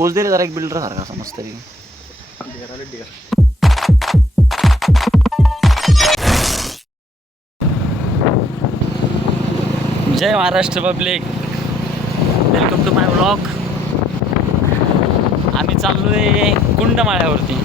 पोच दिले जरा एक बिल्डर सारखा असा मस्त तरी. जय Maharashtra public, welcome to my vlog. आम्ही चाललोय कुंडमाळ्यावरती.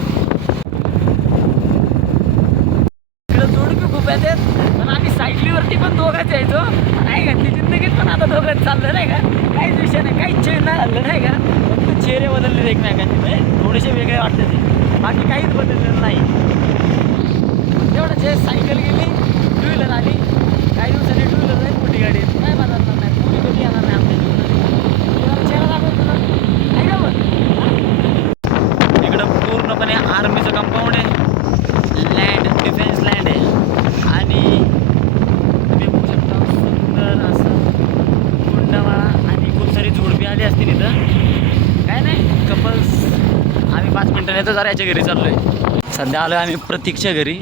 इकडं जोडपी खूप येतात, पण आम्ही सायकलीवरती पण दोघांच यायचो नाही का. ती जिंदगीत पण आता दोघांच चाललं नाही का. काहीच विषय नाही, काहीच चेंज नाही झालं नाही का. फक्त चेहरे बदलले एकमेकांचे, म्हणजे थोडेसे वेगळे वाटते ते, बाकी काहीच बदललेलं नाही. तेवढं जे सायकल गेली, टू व्हीलर आली, काही दिवसांनी टू व्हीलर जाईल, मोठी गाडी काय बदलणार नाही. कोणी कधी येणार नाही आमच्या जीवनात. चेहरा दाखवतो तुला आहे का. पण इकडं पूर्णपणे आर्मीचं कंपाऊंड आहे, लँड डिफेन्स लँड आहे. आणि तुम्ही बघू शकता सुंदर असं कुंडमाळा. आणि खूप सारी जोडपी आली असतील इथं. काय नाही, कपल्स. आम्ही 5 मिनिटांनी तर जरा याच्या घरी चाललो आहे. सध्या आलो आहे आम्ही प्रतीकच्या घरी,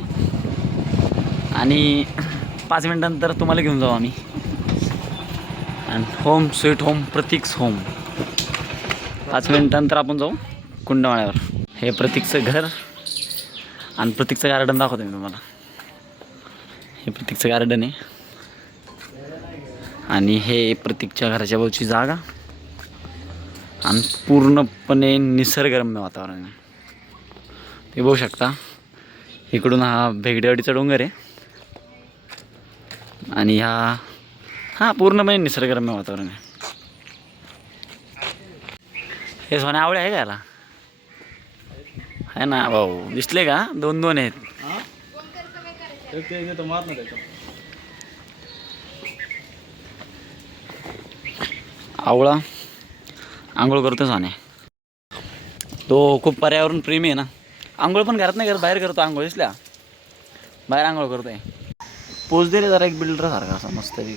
आणि 5 मिनिटांनंतर तुम्हाला घेऊन जाऊ आम्ही. आणि होम स्वीट होम, प्रतीक्स होम. 5 मिनिटांनंतर आपण जाऊ कुंडमाळ्यावर. हे प्रतीकचं घर आणि प्रतीकचं गार्डन दाखवतो मी तुम्हाला. हे प्रतीकचं गार्डन आहे, आणि हे प्रतीकच्या घराच्या बाजूची जागा, आणि पूर्णपणे निसर्गरम्य वातावरण आहे. ते बघू शकता. इकडून हा भेगडेवाडीचा डोंगर आहे, आणि हा पूर्णपणे निसर्गरम्य वातावरण आहे. हे सोन्या आवळे आहे का याला? आहे ना भाऊ, दिसले का? 2-2 आहेत. आवळा आंघोळ करतो सोन्या. तो खूप पर्यावरण प्रेमी आहे ना. आंघोळ पण घरात नाही करत, बाहेर करतो आंघोळ. दिसल्या बाहेर आंघोळ करतोय. पोच दिले जरा एक बिल्डर सारखा असा मस्त तरी.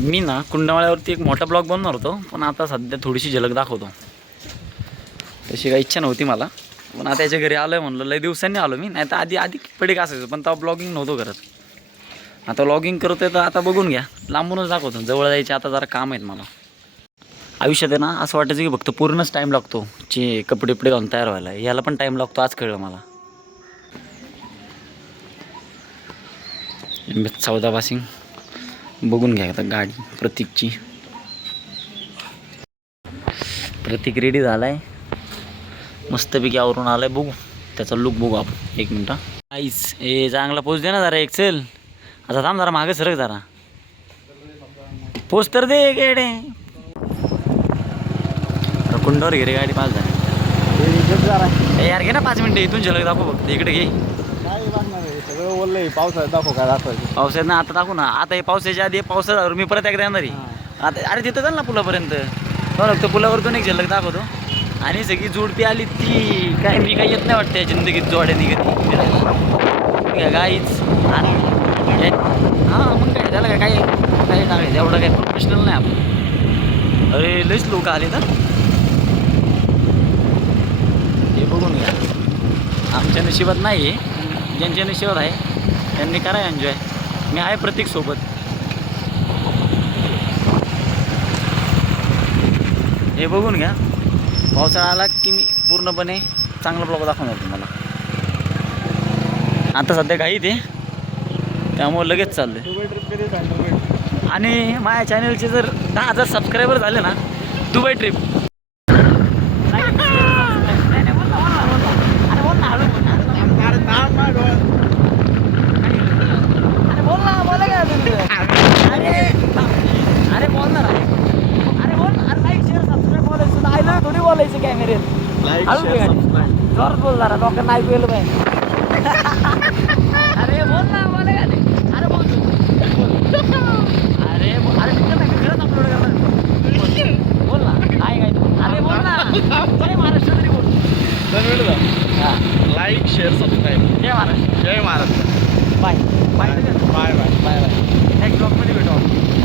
मी ना कुंडमाळ्यावरती एक मोठा ब्लॉग बनवणार होतो, पण आता सध्या थोडीशी झलक दाखवतो. तशी काही इच्छा नव्हती मला, पण आता याच्या घरी आलो आहे म्हणलं. लय दिवसांनी आलो मी, नाही तर आधी पडे का असायचं, पण तेव्हा ब्लॉगिंग नव्हतो करत. आता व्लॉगिंग करतोय तर आता बघून घ्या, लांबूनच दाखवतो. जवळ जायचे आता जरा काम आहेत मला. आयुष्यात आहे ना असं वाटायचं की फक्त पूर्णच टाईम लागतो जे कपडे घालून तयार व्हायला. याला पण टाईम लागतो, आज कळलं मला. चौदा पासिंग बघून घ्या आता गाडी प्रतीकची. प्रतीक रेडी झालाय, मस्तपैकी आवरून आलाय. बघू त्याचा लुक बघू आपण. 1 मिनिट. आईस ए चांगला पोच दे ना जरा एक. चल आता थांब जरा, मागे सरक जरा. पोच तर दे गेडे. कुंडावर घे रे गाडी. 5 झाले यार. घे ना 5 मिनिटं. इथून झलक दाखव फक्त. इकडे घे. सगळं ओललंय. पावसाळ्यात दाखव काय दाखवायचं. पावसाळ्यात ना आता दाखवू ना. आता हे पावसाच्या आधी पावसाळ्यावर मी परत एकदा येणार आहे आता. अरे तिथं चाल ना पुलापर्यंत. बरं, तर पुलावरतून एक झलक दाखवतो. आणि सगळी जोडपी आली ती काय, मी काही येत नाही वाटतं या जिंदगीत जोड्या निघत फिरायला गाईच. हां मग काय त्याला काय काही सांगायचं, एवढं काय प्रोफेशनल नाही आपण. अरे लईच लोक आले तर. हे बघून घ्या. आमच्या नशिबात नाही आहे, ज्यांच्या नशिबात आहे त्यांनी करा एन्जॉय. मी आहे प्रतीक सोबत. हे बघून घ्या. पावसाळा आला की मी पूर्णपणे चांगला ब्लॉग दाखवणार तुम्हाला. आता सध्या घाईत आहे, त्यामुळे लगेच चाललं. आणि माझ्या चॅनलचे जर 10,000 सबस्क्रायबर झाले ना, दुबई ट्रिप. अरे बोल ना. अरे बोल ना. लाईक शेअर सबस्क्राईब बोलायचं. आय लव्ह थोडी बोलायचं कॅमेऱ्यात. जोरात बोल जरा, लोकांना ऐकू येलं पाहिजे. अरे बोल ना. बोला का नाही. अरे बोल. अरे खरंच अपलोड करणार. बोल ना. काय काय. अरे बोल ना. जय महाराष्ट्र तरी बोल. हां, लाईक शेअर सबस्क्राईब. जय महाराष्ट्र. जय Maharashtra. Bye bye bye bye. Bye bye. Next ब्लॉगमध्ये भेटू.